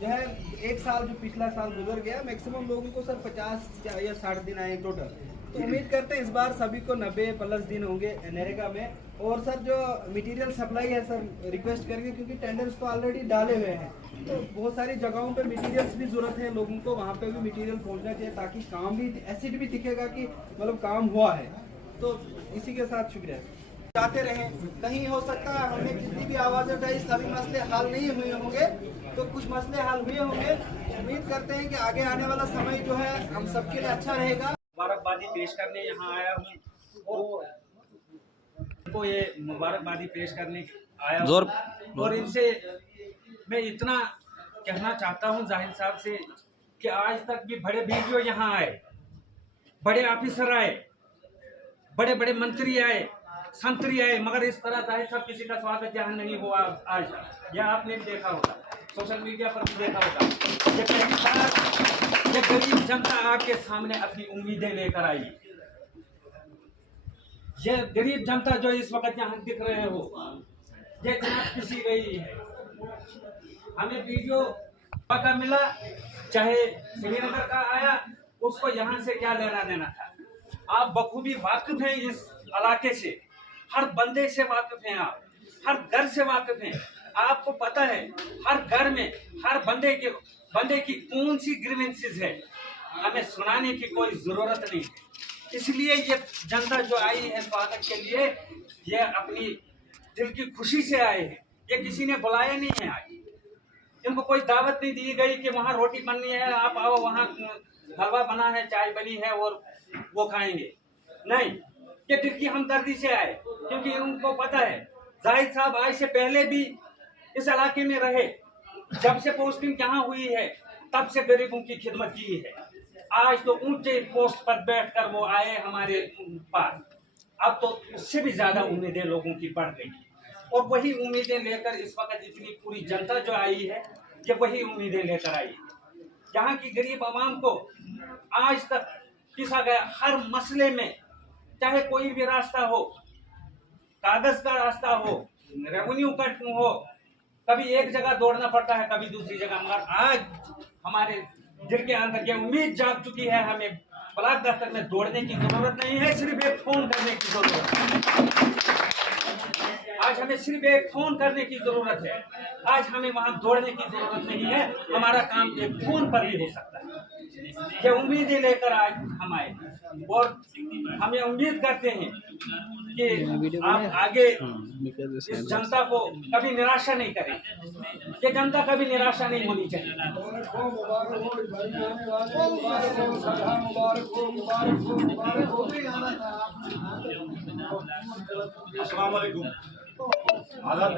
जो है 1 साल जो पिछला साल गुजर गया, मैक्सिमम लोगों को सर 50 या 60 दिन आए टोटल। तो उम्मीद करते हैं इस बार सभी को 90+ दिन होंगे नरेगा में। और सर जो मटेरियल सप्लाई है सर रिक्वेस्ट करेंगे, क्योंकि टेंडर्स तो ऑलरेडी डाले हुए हैं, तो बहुत सारी जगहों पे मटेरियल्स भी जरूरत है लोगों को, वहाँ पे भी मटेरियल पहुँचना चाहिए ताकि काम भी एसिड भी दिखेगा कि मतलब काम हुआ है। तो इसी के साथ शुक्रिया। जाते रहें, कहीं हो सकता है हमने जितनी भी आवाज़ उठाई सभी मसले हल नहीं हुए होंगे, तो कुछ मसले हल हुए होंगे। उम्मीद करते हैं कि आगे आने वाला समय जो है हम सबके लिए अच्छा रहेगा। मुबारकबादी पेश करने यहाँ आया हूँ और ये मुबारकबादी पेश करने आया हूँ और इनसे मैं इतना कहना चाहता हूँ जाहिर साहब से कि आज तक भी बड़े वीडियो यहाँ आए, बड़े ऑफिसर आए, बड़े बड़े मंत्री आए, संतरी आए, मगर इस तरह जाहिर साहब किसी का स्वागत यहाँ नहीं हुआ आज। यह आपने भी देखा होगा, सोशल मीडिया पर भी देखा होगा। ये पहली बार ये गरीब जनता आपके सामने अपनी उम्मीदें लेकर आई। ये गरीब जनता जो इस वक्त यहाँ दिख रहे हो, ये जनाब किसी गई है। हमें वीडियो पता मिला, चाहे श्रीनगर का आया, उसको यहाँ से क्या लेना देना था। आप बखूबी वाकिफ हैं इस इलाके से, हर बंदे से वाकिफ हैं, आप हर घर से वाकिफ हैं। आपको पता है हर घर में हर बंदे की कौन सी ग्रीवेंसेस है, हमें सुनाने की कोई जरूरत नहीं है। इसलिए ये जनता जो आई है स्वागत के लिए, ये अपनी दिल की खुशी से आए हैं, ये किसी ने बुलाया नहीं है। आज इनको कोई दावत नहीं दी गई कि वहाँ रोटी बननी है, आप आओ, वहाँ हलवा बना है, चाय बनी है और वो खाएंगे। नहीं, ये दिल की हमदर्दी से आए, क्योंकि उनको पता है जाहिद साहब आज से पहले भी इस इलाके में रहे, जब से पोस्टिंग यहाँ हुई है तब से गरीबों की खिदमत की है। आज तो ऊंचे पोस्ट पर बैठकर वो आए हमारे पास, अब तो उससे भी ज्यादा उम्मीदें लोगों की बढ़ गई और वही उम्मीदें लेकर इस वक्त इतनी पूरी जनता जो आई है, ये वही उम्मीदें लेकर आई है। यहाँ की गरीब आवाम को आज तक किसा गया हर मसले में, चाहे कोई भी रास्ता हो, कागज का रास्ता हो, रेवेन्यू कट हो, कभी एक जगह दौड़ना पड़ता है, कभी दूसरी जगह, मगर आज हमारे दिल के अंदर ये उम्मीद जाग चुकी है, हमें ब्लॉक दफ्तर में दौड़ने की जरूरत नहीं है, सिर्फ एक फोन करने की जरूरत है। आज हमें सिर्फ एक फोन करने की जरूरत है, आज हमें वहां दौड़ने की जरूरत नहीं है, हमारा काम एक फोन पर ही हो सकता है। ये उम्मीदें लेकर आज हम आए और हमें उम्मीद करते हैं कि आप आगे इस जनता को कभी निराशा नहीं करें। ये जनता कभी निराशा नहीं होनी चाहिए। अस्सलाम वालेकुम। आदाब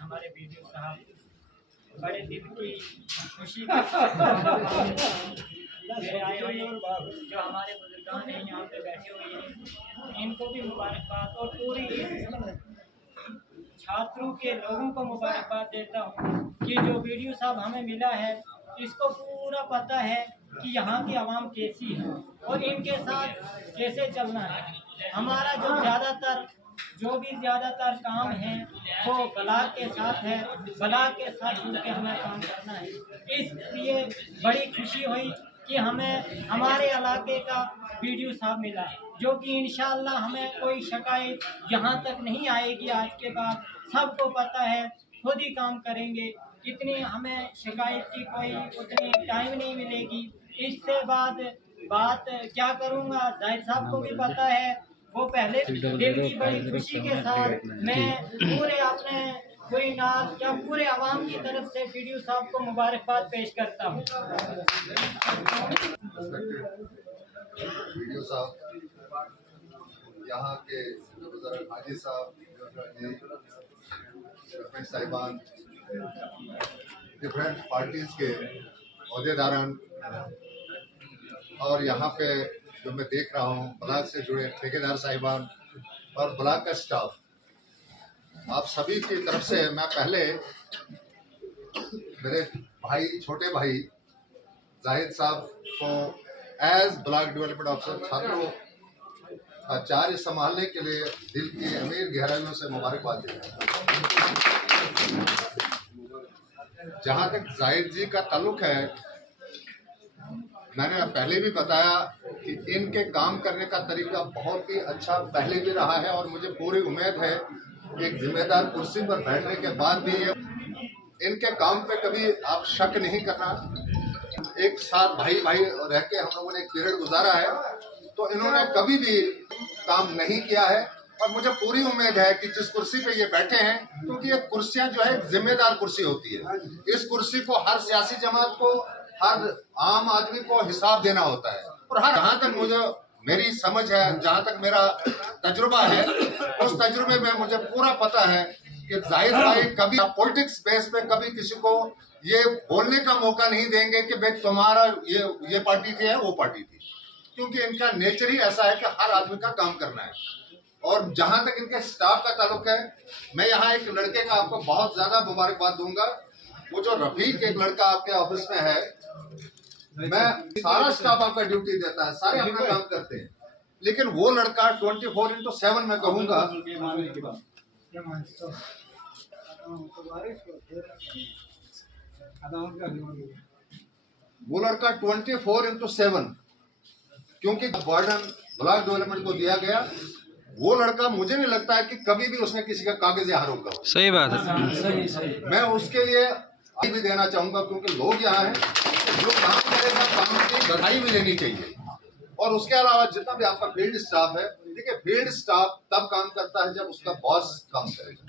हमारे वीडियो साहब बड़े दिन की खुशी के मेरे आए हुए जो हमारे बुजुर्गान हैं यहाँ पे बैठे हुए हैं, इनको भी मुबारकबाद और पूरी छात्रों के लोगों को मुबारकबाद देता हूँ कि जो वीडियो साहब हमें मिला है, इसको पूरा पता है कि यहाँ की आवाम कैसी है और इनके साथ कैसे चलना है। हमारा जो भी ज़्यादातर काम है वो ब्लॉक के साथ है, ब्लॉक के साथ जुड़ के हमें काम करना है। इसलिए बड़ी खुशी हुई कि हमें हमारे इलाके का वीडियो साहब मिला, जो कि इंशाअल्लाह हमें कोई शिकायत यहाँ तक नहीं आएगी। आज के बाद सबको पता है, खुद ही काम करेंगे, इतनी हमें शिकायत की कोई उतनी टाइम नहीं मिलेगी। इससे बाद बात क्या करूँगा, जाहिद साहब को भी पता है, वो पहले दिल की बड़ी खुशी के साथ मैं पूरे अपने कोई नाज या पूरे आवाम की तरफ से वीडियो साहब को मुबारकबाद पेश करता हूँ। वीडियो साहब यहाँ के हाजी साहब साहिबान, डिफरेंट पार्टीज के अहदेदारान और यहाँ पे जो मैं देख रहा हूँ ब्लॉक से जुड़े ठेकेदार साहिबान और ब्लॉक का स्टाफ, आप सभी की तरफ से मैं पहले मेरे भाई, छोटे भाई जाहिद साहब को एज ब्लॉक डेवलपमेंट ऑफिसर छात्रों का कार्य संभालने के लिए दिल की अमीर गहराइयों से मुबारकबाद देता हूं। जहां तक जाहिद जी का ताल्लुक है, मैंने पहले भी बताया कि इनके काम करने का तरीका बहुत ही अच्छा पहले भी रहा है और मुझे पूरी उम्मीद है कि एक जिम्मेदार कुर्सी पर बैठने के बाद भी ये इनके काम पे कभी आप शक नहीं करना। एक साथ भाई भाई रह के हम लोगों ने एक पीरियड गुजारा है, तो इन्होंने कभी भी काम नहीं किया है और मुझे पूरी उम्मीद है कि जिस कुर्सी पे ये बैठे हैं, क्योंकि ये कुर्सियां जो है एक जिम्मेदार कुर्सी होती है, इस कुर्सी को हर सियासी जमात को, हर आम आदमी को हिसाब देना होता है और हर जहाँ तक मुझे मेरी समझ है, जहाँ तक मेरा तजुर्बा है, उस तजुर्बे में मुझे पूरा पता है कि जाहिद भाई कभी पॉलिटिक्स बेस पे कभी किसी को ये बोलने का मौका नहीं देंगे कि भाई तुम्हारा ये पार्टी थी है वो पार्टी थी, क्योंकि इनका नेचर ही ऐसा है कि हर आदमी का काम करना है। और जहां तक इनके स्टाफ का ताल्लुक है, मैं यहाँ एक लड़के का आपको बहुत ज्यादा मुबारकबाद दूंगा। वो जो रफीक एक लड़का आपके ऑफिस में है, मैं सारा स्टाफ आपका ड्यूटी देता है, सारे अपना काम करते हैं, लेकिन वो लड़का 24/7 मैं कहूंगा वो लड़का 24/7, क्योंकि बर्डन ब्लॉक डेवलपमेंट को दिया गया, वो लड़का मुझे नहीं लगता है कि कभी भी उसने किसी का कागज यहाँ रोका। सही बात है। मैं उसके लिए भी देना चाहूंगा, क्योंकि लोग यहाँ हैं, जो काम करेगा काम की बधाई भी लेनी चाहिए। और उसके अलावा जितना भी आपका फील्ड स्टाफ है, देखिए फील्ड स्टाफ तब काम करता है जब उसका बॉस काम करेगा।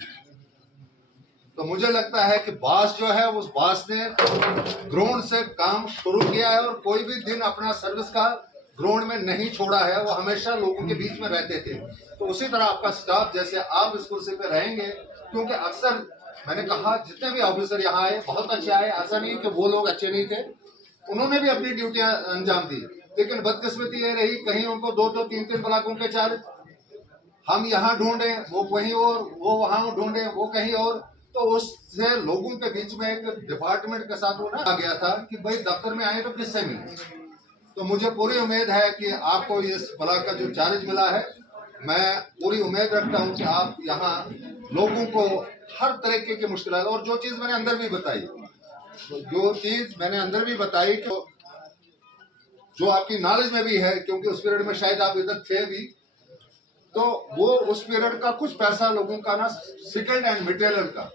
तो मुझे लगता है कि बॉस जो है, उस बॉस ने ग्राउंड से काम शुरू किया है और कोई भी दिन अपना सर्विस का ग्राउंड में नहीं छोड़ा है, वो हमेशा लोगों के बीच में रहते थे। तो उसी तरह आपका स्टाफ, जैसे आप इस कुर्सी पे रहेंगे, क्योंकि अक्सर मैंने कहा जितने भी ऑफिसर यहाँ आए बहुत अच्छे आए, ऐसा नहीं कि वो लोग अच्छे नहीं थे, उन्होंने भी अपनी ड्यूटियां अंजाम दी, लेकिन बदकिस्मती ये रही कहीं उनको 2-2, 3-3 ब्लॉकों के चार्ज, हम यहाँ ढूंढे वो कहीं और, वो वहां ढूंढे वो कहीं और। तो उससे लोगों के बीच में एक डिपार्टमेंट के साथ वो ना आ गया था कि भाई दफ्तर में आए तो किससे मिले। तो मुझे पूरी उम्मीद है कि आपको इस ब्लॉक का जो चार्ज मिला है, मैं पूरी उम्मीद रखता हूं कि आप यहाँ लोगों को हर तरीके की मुश्किलात, और जो चीज मैंने अंदर भी बताई कि जो आपकी नॉलेज में भी है, क्योंकि उस पीरियड में शायद आप इधर थे भी, तो वो उस पीरियड का कुछ पैसा लोगों का ना सेकंड हैंड मटेरियल का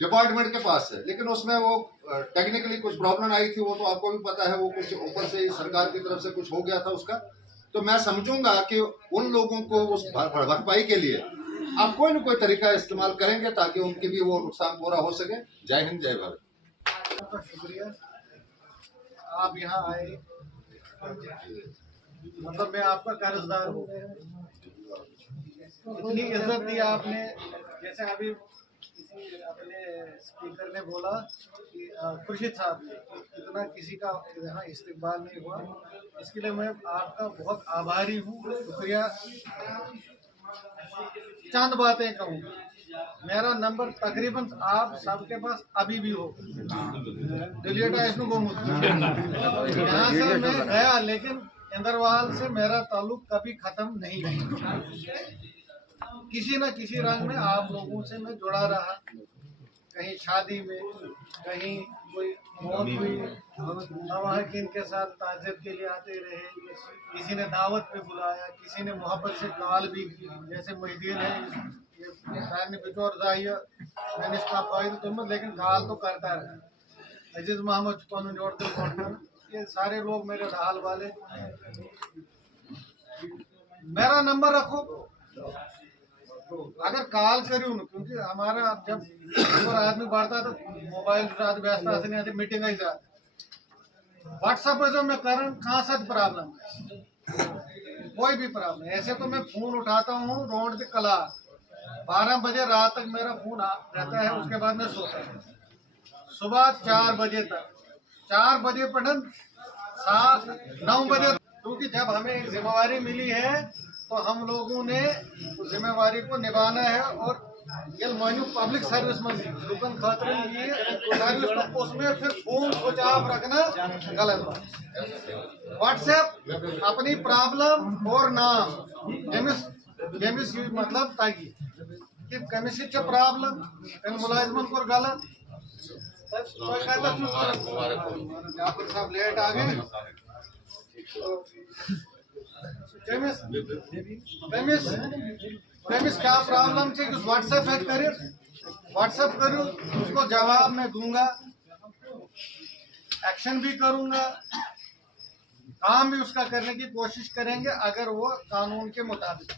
डिपार्टमेंट के पास है, लेकिन उसमें वो टेक्निकली कुछ प्रॉब्लम आई थी, वो तो आपको भी पता है, वो कुछ ऊपर से सरकार की तरफ से कुछ हो गया था उसका। तो मैं समझूंगा कि उन लोगों को उस भरपाई के लिए आप कोई न कोई तरीका इस्तेमाल करेंगे ताकि उनकी भी वो नुकसान पूरा हो सके। जय हिंद, जय भारत। शुक्रिया, आप यहाँ आए, मतलब मैं आपका कर्जदार हूँ। इतनी इज्जत दी आपने, जैसे अभी अपने स्पीकर ने बोला कि खुर्शीद साहब ने, इतना किसी का यहाँ इस्तेमाल नहीं हुआ, इसके लिए मैं आपका बहुत आभारी हूँ, शुक्रिया। चंद बातें कहूँ, मेरा नंबर तकरीबन आप सबके पास अभी भी हो, डिलीटा इसमें यहाँ से मैं गया, लेकिन इंदरवाल से मेरा ताल्लुक कभी खत्म नहीं हुआ। किसी न किसी रंग में आप लोगों से मैं जुड़ा रहा, कहीं शादी में, कहीं कोई मौत हुई, वहाँ के साथ ताज़ियत के लिए आते रहे, किसी ने दावत पे बुलाया, किसी ने मोहब्बत से कॉल भी की, जैसे मुहिद्दीन है, ये बिचौर जाहिया मैंने इसका फायदा तुम, लेकिन कॉल तो करता रहा। अजीज मोहम्मद चुपानू जोड़ते, ये सारे लोग मेरे हाल वाले, मेरा नंबर रखो, अगर कॉल करूँ, क्योंकि हमारा अब जब आदमी बढ़ता तो मोबाइल साथ व्यस्त नहीं आती, मीटिंग ही जाती, व्हाट्सएप पे जो मैं कर कहाँ से प्रॉब्लम है, कोई भी प्रॉब्लम, ऐसे तो मैं फोन उठाता हूँ रोड पे कला, 12 बजे रात तक मेरा फोन रहता है, उसके बाद मैं सोता हूँ। सुबह 4 बजे तक, 4 बजे पढ़न 9 बजे, क्योंकि जब हमें एक जिम्मेवारी मिली है तो हम लोगों ने उस जिम्मेवारी को निभाना है। और ये मान्यू पब्लिक सर्विस में लुकन खातिर ये सर्विस, तो उसमें फिर फोन स्विच ऑफ रखना गलत बात। व्हाट्सएप अपनी प्रॉब्लम और नाम जमिस मतलब ताकि कि कमिस प्रॉब्लम इन मुलाजिमन को गलत जाफर साहब लेट आ गए। प्रेमिस क्या प्रॉब्लम थी कि व्हाट्सएप हैक करे, व्हाट्सएप करूँ उसको जवाब मैं दूंगा, एक्शन भी करूंगा, काम भी उसका करने की कोशिश करेंगे अगर वो कानून के मुताबिक।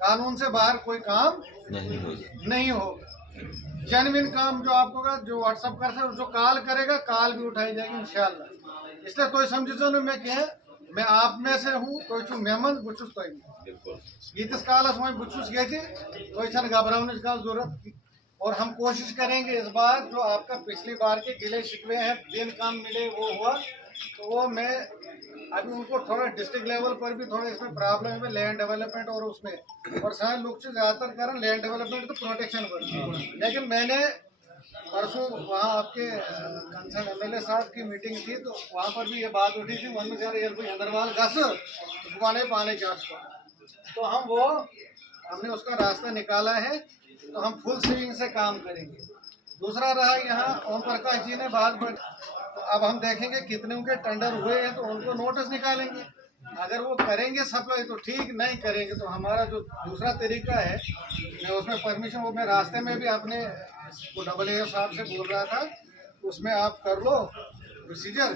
कानून से बाहर कोई काम नहीं होगा। जेन्युइन काम जो आपको का जो व्हाट्सएप कर सकते, जो कॉल करेगा कॉल भी उठाई जाएगी इंशाल्लाह। इसलिए तो समझो ना मैं क्या मैं आप में से हूँ, तो मेहमान बुचुस तो यीतिस कालस वह बुचुस ये तो घबराने की जरूरत। और हम कोशिश करेंगे इस बार जो आपका पिछली बार के गिले शिकवे हैं, दिन काम मिले वो हुआ, तो वो मैं अभी उनको थोड़ा डिस्ट्रिक्ट लेवल पर भी थोड़ा इसमें प्रॉब्लम है लैंड डेवलपमेंट और उसमें, और सारे लोग से ज़्यादातर कारण लैंड डेवलपमेंट तो प्रोटेक्शन पर। लेकिन मैंने परसों वहाँ आपके कंसर्न एमएलए साहब की मीटिंग थी तो वहाँ पर भी ये बात उठी थी, मन में जा रही है अंदरवाल घस दुकाने पाने के आसपास, तो हमने उसका रास्ता निकाला है, तो हम फुल स्विंग से काम करेंगे। दूसरा रहा यहाँ ओम प्रकाश जी ने बात बढ़, तो अब हम देखेंगे कितने उनके टेंडर हुए हैं तो उनको नोटिस निकालेंगे। अगर वो करेंगे सप्लाई तो ठीक, नहीं करेंगे तो हमारा जो दूसरा तरीका है मैं उसमें परमिशन, वो मैं रास्ते में भी अपने AA साहब से बोल रहा था, उसमें आप कर लो प्रोसीजर,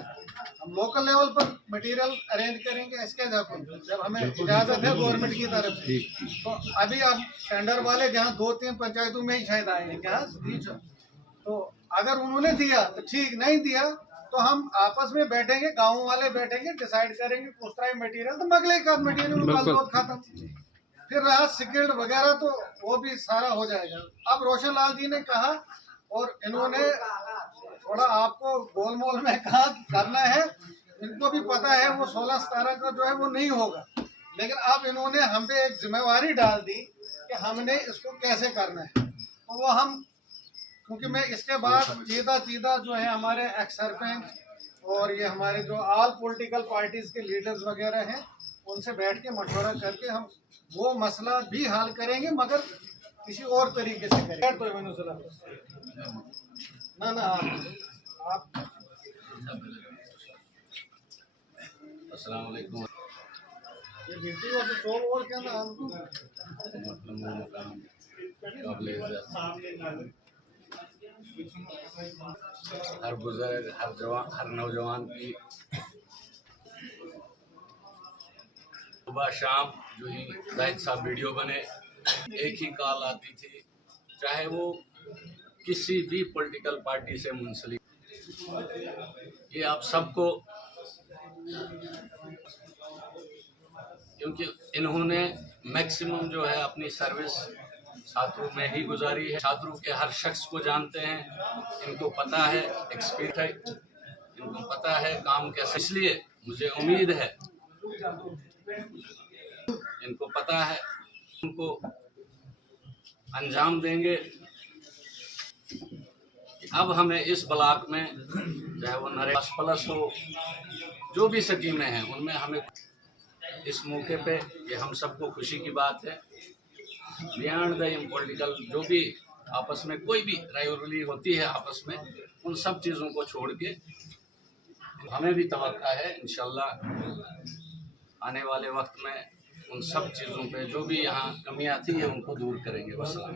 हम लोकल लेवल पर मटेरियल अरेंज करेंगे इसके जब हमें इजाज़त है गवर्नमेंट की तरफ से। तो अभी अब टेंडर वाले जहाँ 2-3 पंचायतों में ही शायद आएंगे क्या, तो अगर उन्होंने दिया तो ठीक, नहीं दिया तो हम आपस में बैठेंगे, गाँव वाले बैठेंगे, डिसाइड करेंगे उस तरह मटेरियल तो मगले का मटेरियल खत्म। फिर रहा सिक्योर्ड वगैरह तो वो भी सारा हो जाएगा। अब रोशन लाल जी ने कहा और इन्होंने थोड़ा आपको गोल मोल में कहा करना है, इनको भी पता है वो 16-17 का जो है वो नहीं होगा, लेकिन अब इन्होंने हम पे एक जिम्मेवारी डाल दी कि हमने इसको कैसे करना है। तो वो हम, क्योंकि मैं इसके बाद सीधा जो है हमारे एक्स सरपंच और ये हमारे जो ऑल पॉलिटिकल पार्टीज के लीडर्स वगैरह हैं उनसे बैठ के मशवरा करके हम वो मसला भी हल करेंगे, मगर किसी और तरीके से करेंगे। तो ना आप अस्सलाम वालेकुम। ये वीडियो तो शो और क्या ना हर बुजुर्ग, हर जवान, हर नौजवान की सुबह शाम जो ही जाहिद साहब वीडियो बने एक ही कॉल आती थी, चाहे वो किसी भी पॉलिटिकल पार्टी से मुंसलिक। ये आप सबको, क्योंकि इन्होंने मैक्सिमम जो है अपनी सर्विस छात्रों में ही गुजारी है, छात्रों के हर शख्स को जानते हैं, इनको पता है, एक्सपीरियंस है, इनको पता है काम कैसे। इसलिए मुझे उम्मीद है इनको पता है, उनको अंजाम देंगे। अब हमें इस ब्लॉक में चाहे वो नरेगा प्लस हो, जो भी स्कीमें हैं उनमें हमें इस मौके पे ये हम सबको खुशी की बात है, बियॉन्ड द पॉलिटिकल जो भी आपस में कोई भी राइवलरी होती है आपस में, उन सब चीज़ों को छोड़ के हमें भी तवक्का है इंशाल्लाह आने वाले वक्त में उन सब चीज़ों पे जो भी यहाँ कमियाँ थी है उनको दूर करेंगे। वस्सलाम।